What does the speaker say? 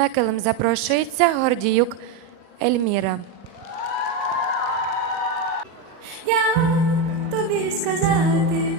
На килим запрошується Гордіюк Ельміра. Я тобі сказати